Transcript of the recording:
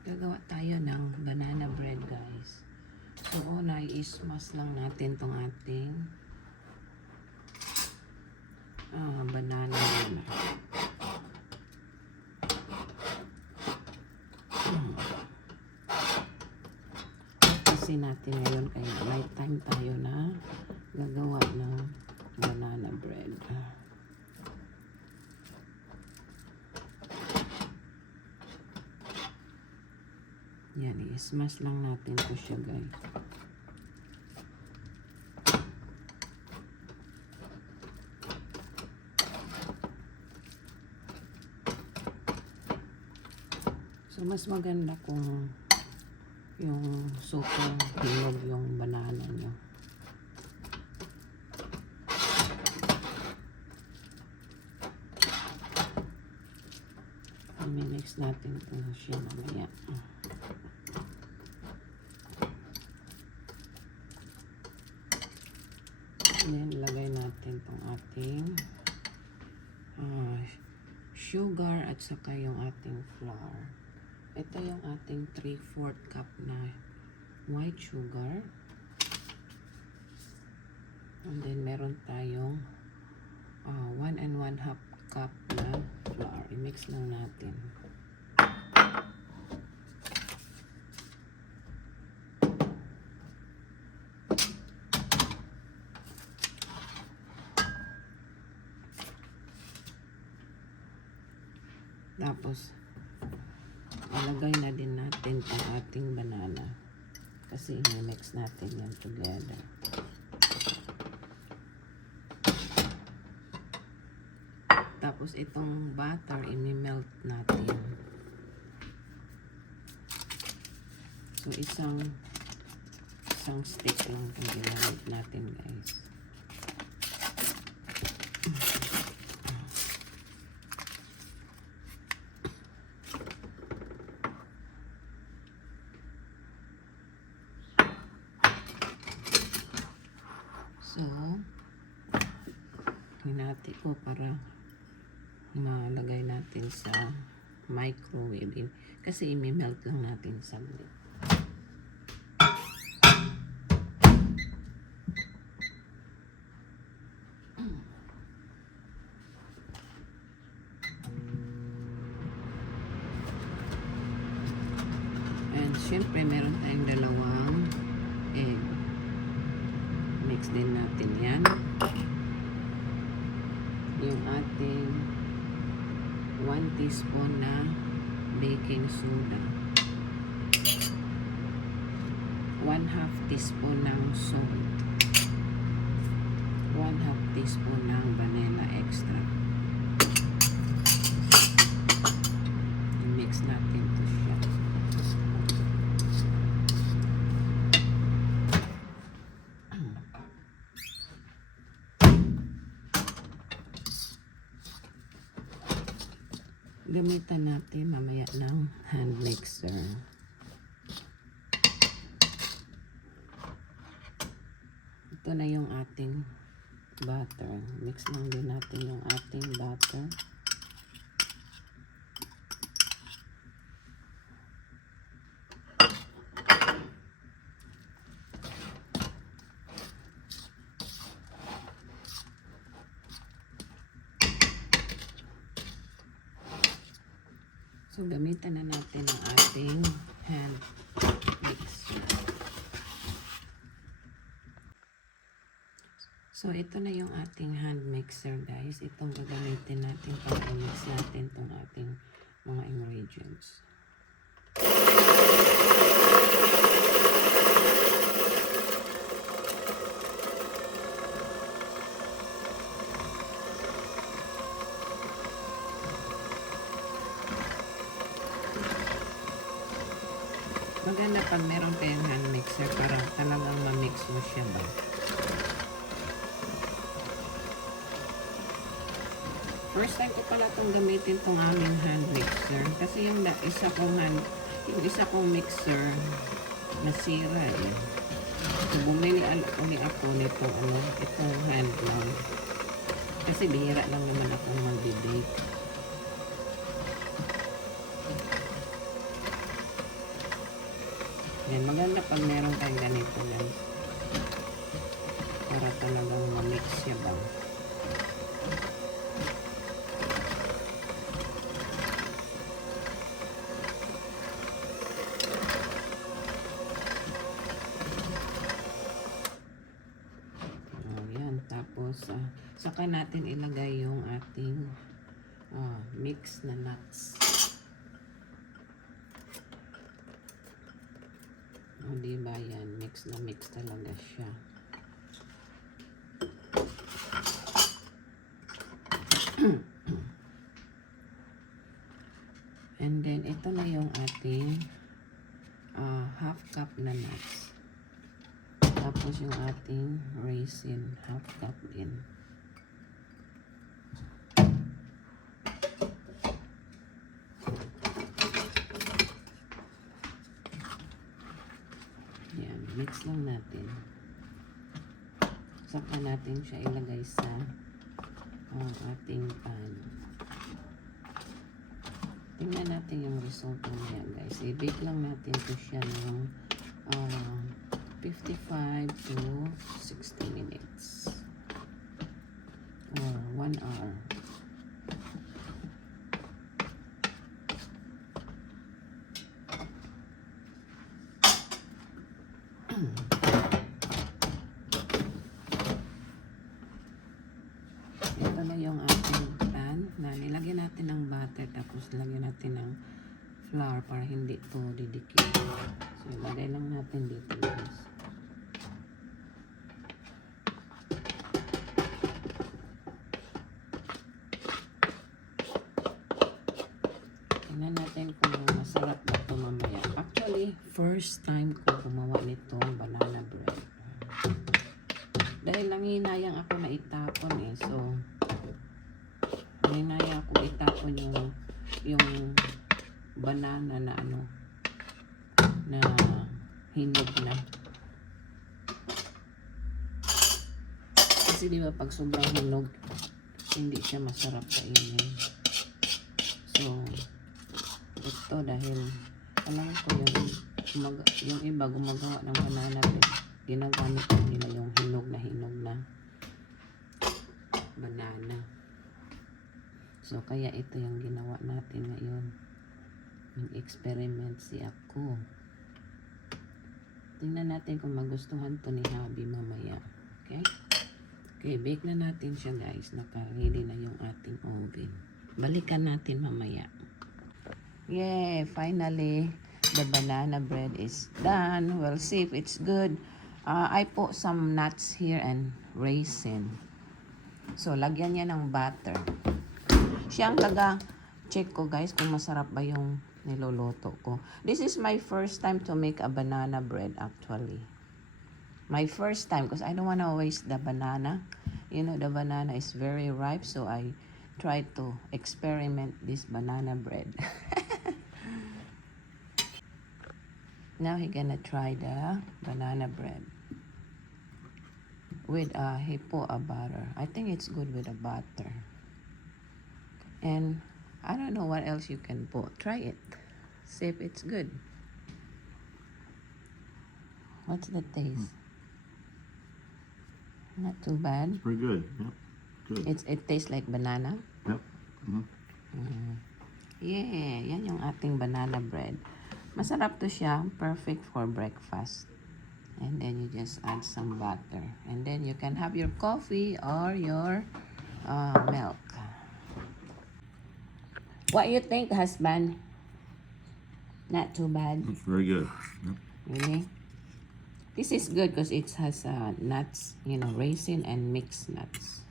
Gagawa tayo ng banana bread, guys. So, una, i-smash lang natin tong ating banana muna. Kasi natin ngayon kaya may time tayo na gagawa ng banana bread. Yan, i-smash lang natin po siya, guys. So, mas maganda kung yung super hinog yung banana nyo. I-mix natin ito siya mamaya. Then, lagay natin itong ating sugar at saka yung ating flour. Ito yung ating 3/4 cup na white sugar. And then, meron tayong 1 1/2 cup na flour. I-mix lang natin. Tapos, ilagay na din natin ang ating banana. Kasi i-mix natin yan together. Tapos, itong butter, i-melt natin. So, isang stick lang itong ginamit natin, guys. So, hinati ko para malagay natin sa microwave. Kasi i-melt lang natin saglit. And syempre, meron tayong dalawang egg. Mix din natin yan. Yung ating 1 teaspoon na baking soda. 1/2 teaspoon ng salt. 1/2 teaspoon ng vanilla extract. I-mix natin ito siya. Gamitan natin mamaya ng hand mixer. Ito na yung ating butter. Mix lang din natin yung ating butter. So, gamitan na natin ang ating hand mixer. So, ito na yung ating hand mixer, guys. Itong gagamitin natin para i-mix natin itong ating mga ingredients. Maganda pag meron kayong hand mixer para talagang ma-mix mo siya ba. First time ko pala itong gamitin itong aming hand mixer. Kasi yung isa kong mixer nasira eh. So, bumili uli ako nito, itong hand lang. Kasi bihira lang naman akong mag-bake. Yan, maganda pag meron tayong ganito yan. Para talagang ma-mix siya ba. Yan, tapos saka natin ilagay yung ating mix na nuts. O, diba yan? Mix na mix talaga siya. And then, ito na yung ating half cup na nuts. Tapos yung ating raisin, half cup din. Yan, mix lang natin. Saka natin siya ilagay sa ating pan. Tingnan natin yung result niya, guys. I-bake lang natin to siya ng 55 to 60 minutes. Or 1 hour. Ito na yung ating pan na nilagyan natin ng butter tapos lagyan natin ng flour para hindi to didikit. So, ilagay lang natin dito, guys. Tingnan natin kung masarap ba ito mamaya. Actually, first time ko gumawa nitong banana bread. Dahil nanginayang ako na itapon eh. So, nanginayang ako itapon yung banana na na hinog na. Kasi diba pag sobrang hinog, hindi siya masarap kainin. So, ito dahil alam ko yung iba gumagawa ng banana bread, ginagamit nila yung hinog na banana. So, kaya ito yung ginawa natin ngayon. Experiment si ako. Tingnan natin kung magustuhan to ni Habi mamaya. Okay? Okay, bake na natin siya, guys. Naka-ready na yung ating oven. Balikan natin mamaya. Yay! Finally, the banana bread is done. We'll see if it's good. I put some nuts here and raisin. So, lagyan niya ng butter. Siya ang taga-check ko, guys, kung masarap ba yung niluluto ko. This is my first time to make a banana bread, actually. My first time, because I don't want to waste the banana. You know, the banana is very ripe, so I tried to experiment this banana bread. Now he gonna try the banana bread with he put a butter. I think it's good with a butter. And I don't know what else you can put. Try it. See if it's good. What's the taste? Not too bad. It's pretty good. Yep. Good. It tastes like banana. Yep. Yeah, yan yung ating banana bread. Masarap to siya. Perfect for breakfast. And then you just add some butter. And then you can have your coffee or your milk. What you think, husband? Not too bad. It's very good. Yep. Really? This is good because it has nuts, you know, raisin and mixed nuts.